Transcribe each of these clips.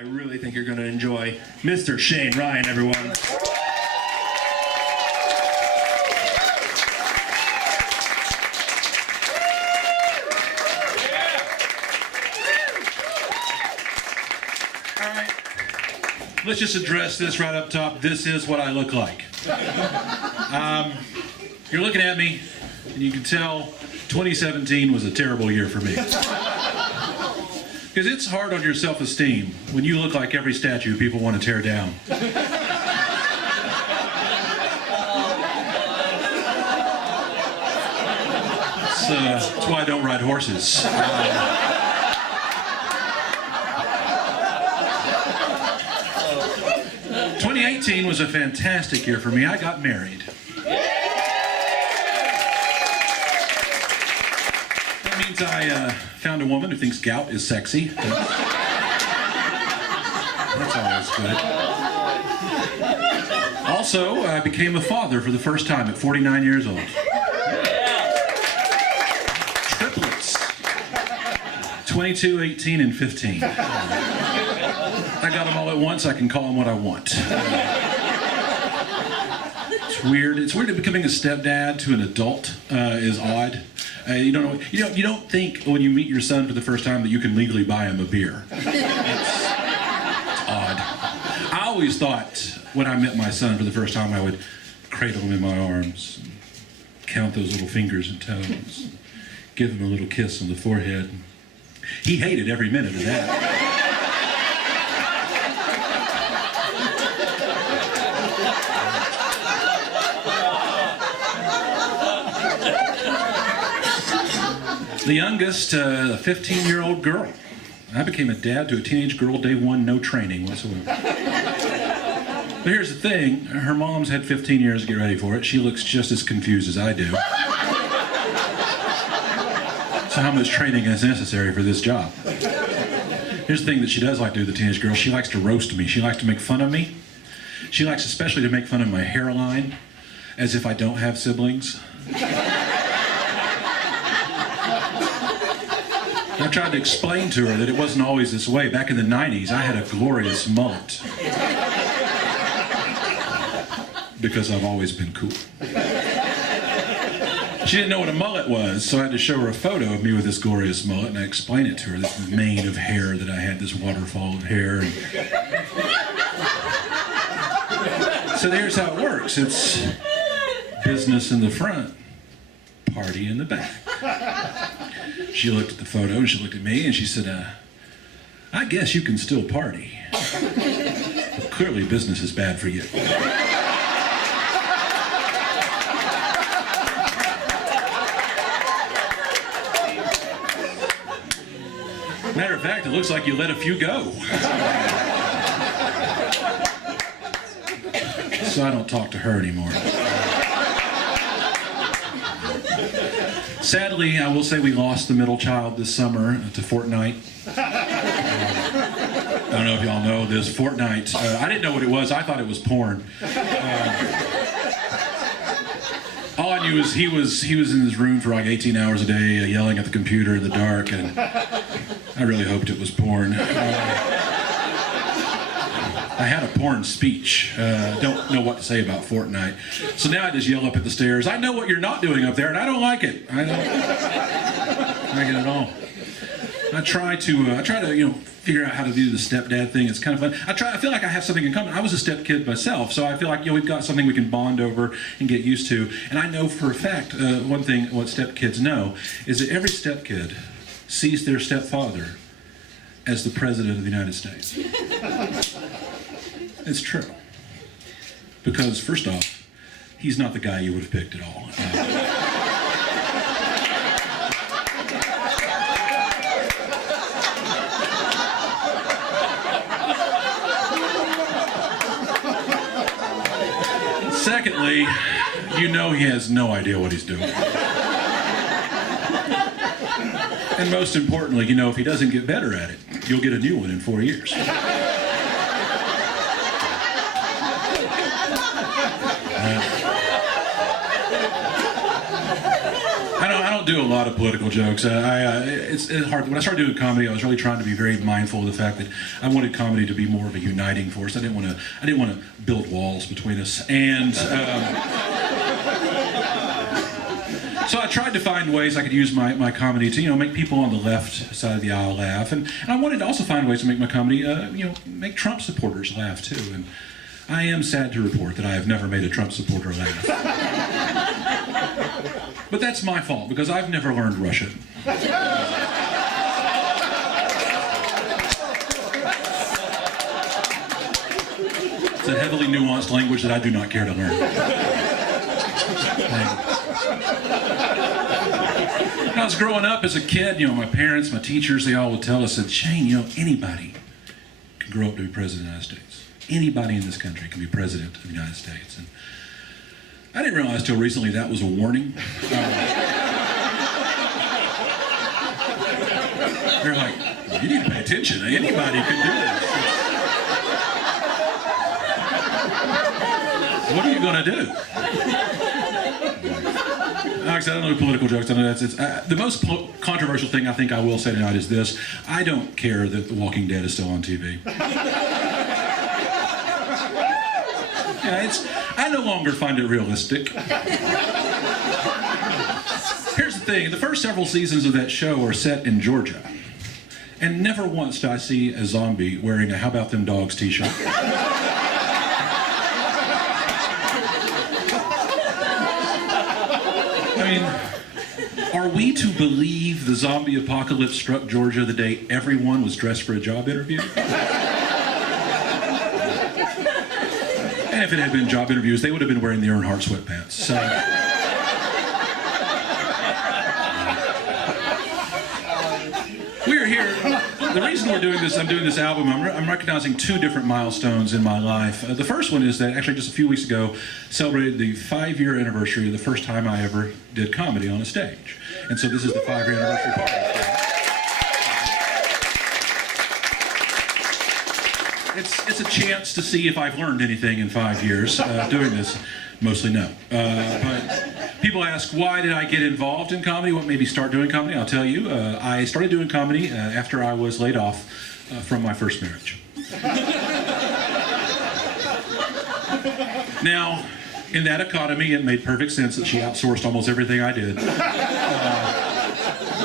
I really think you're going to enjoy Mr. Shane Rhyne, everyone. All right, let's just address this right up top. This is what I look like. You're looking at me, and you can tell 2017 was a terrible year for me. Because it's hard on your self-esteem when you look like every statue people want to tear down. That's why I don't ride horses. 2018 was a fantastic year for me. I got married. That means I found a woman who thinks gout is sexy. That's always good. Also, I became a father for the first time at 49 years old. Triplets. 22, 18, and 15. I got them all at once. I can call them what I want. It's weird. It's weird that becoming a stepdad to an adult is odd. You don't know. You don't think when you meet your son for the first time that you can legally buy him a beer. It's odd. I always thought when I met my son for the first time I would cradle him in my arms, count those little fingers and toes, give him a little kiss on the forehead. He hated every minute of that. The youngest, a 15-year-old girl. I became a dad to a teenage girl day one, no training whatsoever. But here's the thing, her mom's had 15 years to get ready for it. She looks just as confused as I do. So how much training is necessary for this job? Here's the thing that she does like to do, the teenage girl. She likes to roast me. She likes to make fun of me. She likes especially to make fun of my hairline, as if I don't have siblings. I tried to explain to her that it wasn't always this way. Back in the 90s, I had a glorious mullet. Because I've always been cool. She didn't know what a mullet was, so I had to show her a photo of me with this glorious mullet, and I explained it to her, this mane of hair that I had, this waterfall of hair. So here's how it works. It's business in the front, party in the back. She looked at the photo, and she looked at me, and she said, I guess you can still party. But clearly business is bad for you. Matter of fact, it looks like you let a few go. So I don't talk to her anymore. Sadly, I will say we lost the middle child this summer to Fortnite. I don't know if y'all know this. Fortnite, I didn't know what it was. I thought it was porn. All I knew is he was in his room for like 18 hours a day, yelling at the computer in the dark, and I really hoped it was porn. I had a porn speech. Don't know what to say about Fortnite. So now I just yell up at the stairs, I know what you're not doing up there, and I don't like it. I don't like it at all. I try to figure out how to do the stepdad thing. It's kind of fun. I feel like I have something in common. I was a stepkid myself, so I feel like we've got something we can bond over and get used to. And I know for a fact, one thing what stepkids know is that every stepkid sees their stepfather as the President of the United States. It's true. Because, first off, he's not the guy you would have picked at all. Secondly, you know he has no idea what he's doing. And most importantly, if he doesn't get better at it, you'll get a new one in 4 years. I I don't do a lot of political jokes. It's hard. When I started doing comedy, I was really trying to be very mindful of the fact that I wanted comedy to be more of a uniting force. I didn't want to build walls between us, and so I tried to find ways I could use my comedy to make people on the left side of the aisle laugh, and I wanted to also find ways to make my comedy make Trump supporters laugh too. And I am sad to report that I have never made a Trump supporter laugh. But that's my fault, because I've never learned Russian. It's a heavily nuanced language that I do not care to learn. When I was growing up as a kid, my parents, my teachers, they all would tell us that, Shane, anybody can grow up to be president of the United States. Anybody in this country can be president of the United States. And I didn't realize till recently that was a warning. They're like, you need to pay attention. Anybody can do this. What are you going to do? Like I said, I don't know political jokes. I know that's the most controversial thing I think I will say tonight is this. I don't care that The Walking Dead is still on TV. I no longer find it realistic. Here's the thing. The first several seasons of that show are set in Georgia. And never once did I see a zombie wearing a How About Them Dogs t-shirt. I mean, are we to believe the zombie apocalypse struck Georgia the day everyone was dressed for a job interview? And if it had been job interviews, they would have been wearing the Earnhardt sweatpants. So, we're here. The reason we're doing this, I'm doing this album, I'm recognizing two different milestones in my life. The first one is that actually just a few weeks ago, celebrated the 5-year anniversary of the first time I ever did comedy on a stage. And so this is the 5-year anniversary party. It's a chance to see if I've learned anything in 5 years doing this. Mostly no. But people ask, why did I get involved in comedy? What made me start doing comedy? I'll tell you. I started doing comedy after I was laid off from my first marriage. Now, in that economy, it made perfect sense that she outsourced almost everything I did.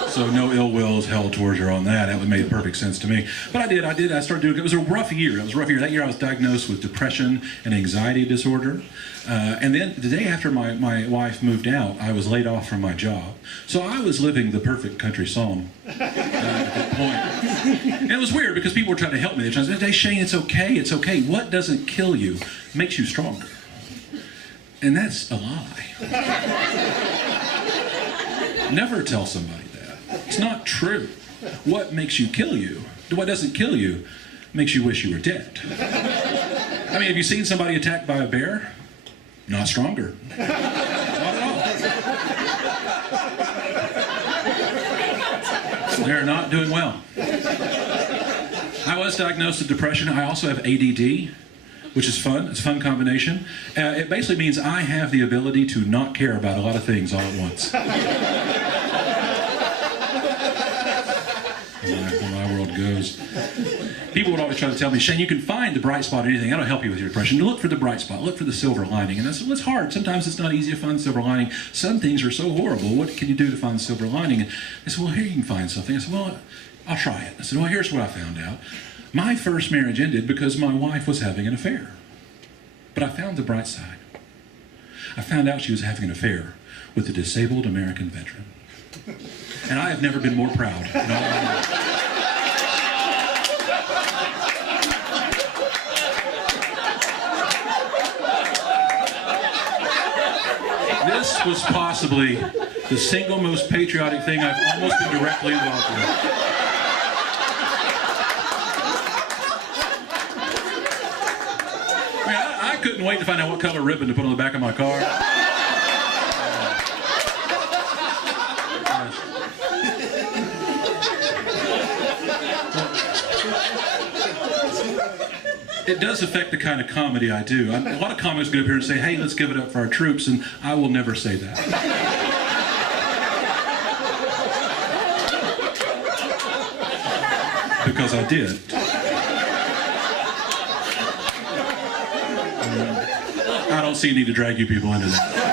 So no ill will is held towards her on that. That made perfect sense to me. But I started doing it. It was a rough year. That year I was diagnosed with depression and anxiety disorder. And then the day after my wife moved out, I was laid off from my job. So I was living the perfect country song at that point. And it was weird because people were trying to help me. They were trying to say, Shane, it's okay. It's okay. What doesn't kill you makes you stronger. And that's a lie. Never tell somebody that. It's not true. What makes you kill you, what doesn't kill you, makes you wish you were dead. I mean, have you seen somebody attacked by a bear? Not stronger. Not at all. They're not doing well. I was diagnosed with depression. I also have ADD, which is fun. It's a fun combination. It basically means I have the ability to not care about a lot of things all at once. Where my world goes. People would always try to tell me, Shane, you can find the bright spot in anything. That'll help you with your depression. Look for the bright spot. Look for the silver lining. And I said, well, it's hard. Sometimes it's not easy to find the silver lining. Some things are so horrible. What can you do to find the silver lining? And they said, well, here you can find something. I said, well, I'll try it. I said, well, here's what I found out. My first marriage ended because my wife was having an affair. But I found the bright side. I found out she was having an affair with a disabled American veteran. And I have never been more proud in all my life. This was possibly the single most patriotic thing I've almost been directly involved with. I mean, I couldn't wait to find out what color ribbon to put on the back of my car. It does affect the kind of comedy I do. A lot of comics get up here and say, hey, let's give it up for our troops, and I will never say that. because I did. I don't see a need to drag you people into that.